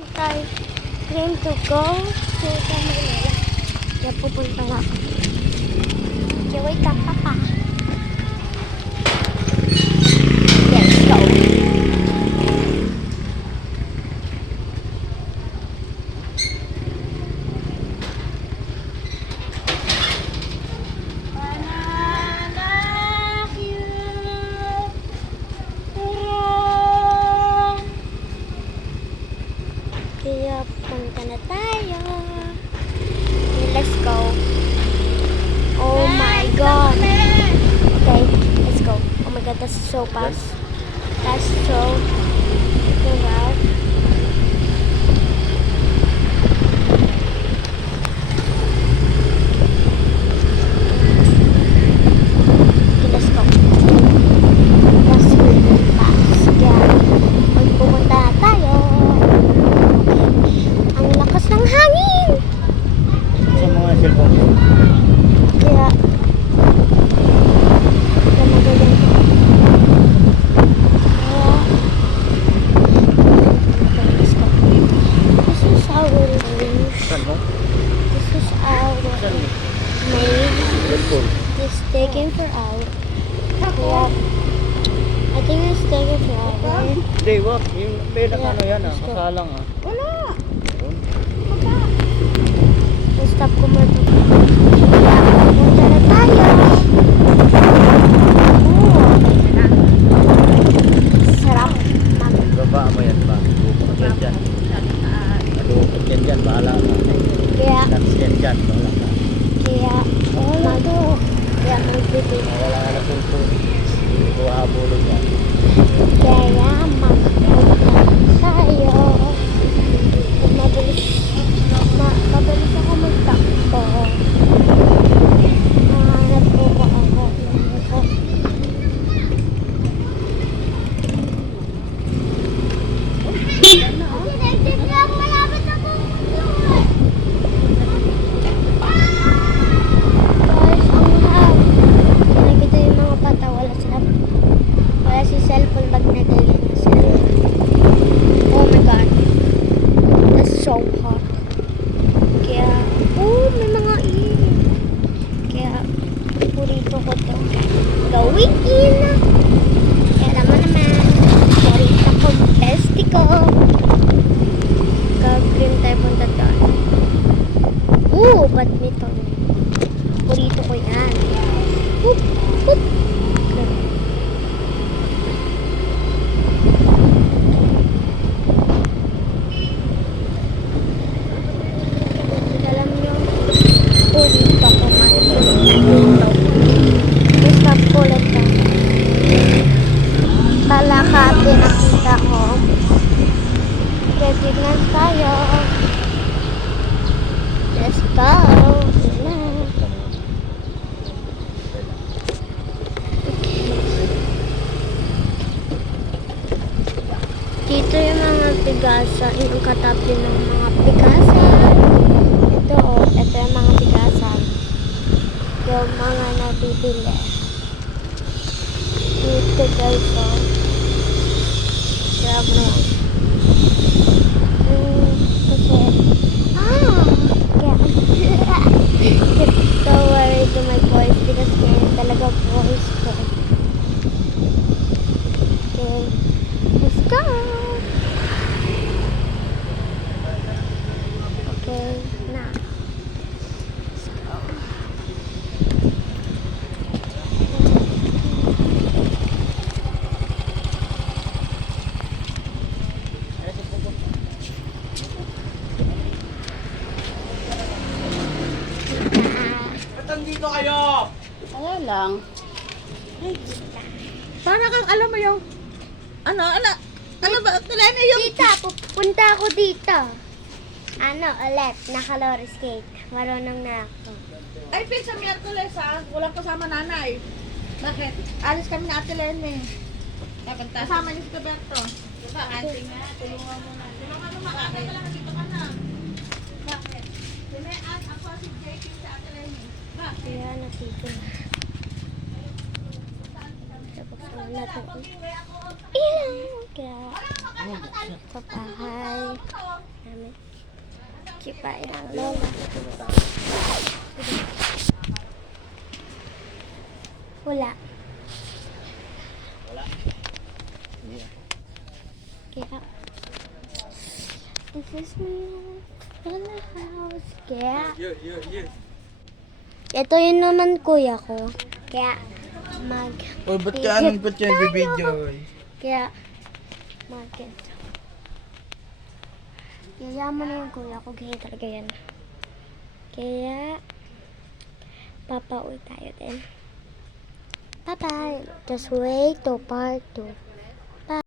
Tayo claim to go to Manila. Kaya pupunta nga ako. Okay, wait up, papa. Let's go. Kaya punta na tayo. Okay, let's go. Oh my god. Okay, let's go. Oh my god, that's so fast. That's so fast. Okay, let's go. That's really fast. Kaya magpupunta na tayo. Ang lakas ng hangin. Sa mga cellphone ko. Kaya magaling ko. Okay, let's go. This is our range. Saan mo? This is our Saan mo? maze. Cellphone. It's taking forever. Kaya I think it's taking forever. Hindi, wag. Yung belang ano yan ah. Let's go. Kasalang ah. Wala. Yun. Stop ko muna ito. Kaya pupunta na tayo. Sarap. Baba mo yan ba? Bukod yan dyan. Bukod yan dyan. Bahala ka. Kaya, Nuts yan dyan. Bahala ka. kaya magbibig. Wala ka na cellphone. Buha bulog yan. Kaya magpunta tayo. Mabilis ako magtakbo. Mahanap ko ba ako? Guys, ang hab. Nakikita yung mga bata. Wala si cellphone pag nagayan na sila. Oh my god. That's so hot. Kaya, may mga Kaya, purito ko to. Going in. Kaya naman, purito ko, bestie ko. Gagawin tayo punta doon. Badminton. Purito ko yan. Hoop, hoop. Alam nyo, purito ko man. Basta pulit ka. Talakati nakita ko. Ready na tayo. Let's go. Dito yung mga bigasan, yung katabi ng mga bigasan. Ito yung mga bigasan. Yung mga nabibili. Dito guys, grab mo yan. Don't worry to my voice because ganyan talaga voice ko. Okay, let's go! Okay, now. Let's go. Dito kayo! Wala lang. Para kang alam mo yung... Ano ba? Tuloy na yung... Tita, pupunta ako dito. Ulit, naka-roller skate. Marunong na ako. Ay, Pin, sa Miyerkules ha. Walang kasama nanay. Bakit? Alis kami na Ate Lene. Kasama niyo si Roberto. Bakit? Tulungan mo na. Tulungan mo makakita lang dito ka na. Bakit? Sineas ako si JP sa Ate Lene. Bakit? Kaya natito na. Tapos na ito. Ilang! Kaya sa bahay. Kipain ang lola. Wala. Wala. Yeah. Kaya, this is me in the house. Kaya, ito yun naman kuya ko. Kaya, Oh, ba't ka anong ba't yan bibidyo? Kaya, yayaman na yung kuya ko. Ganyan talaga yan. Kaya, papauwi tayo din. Bye-bye. Just wait to part 2.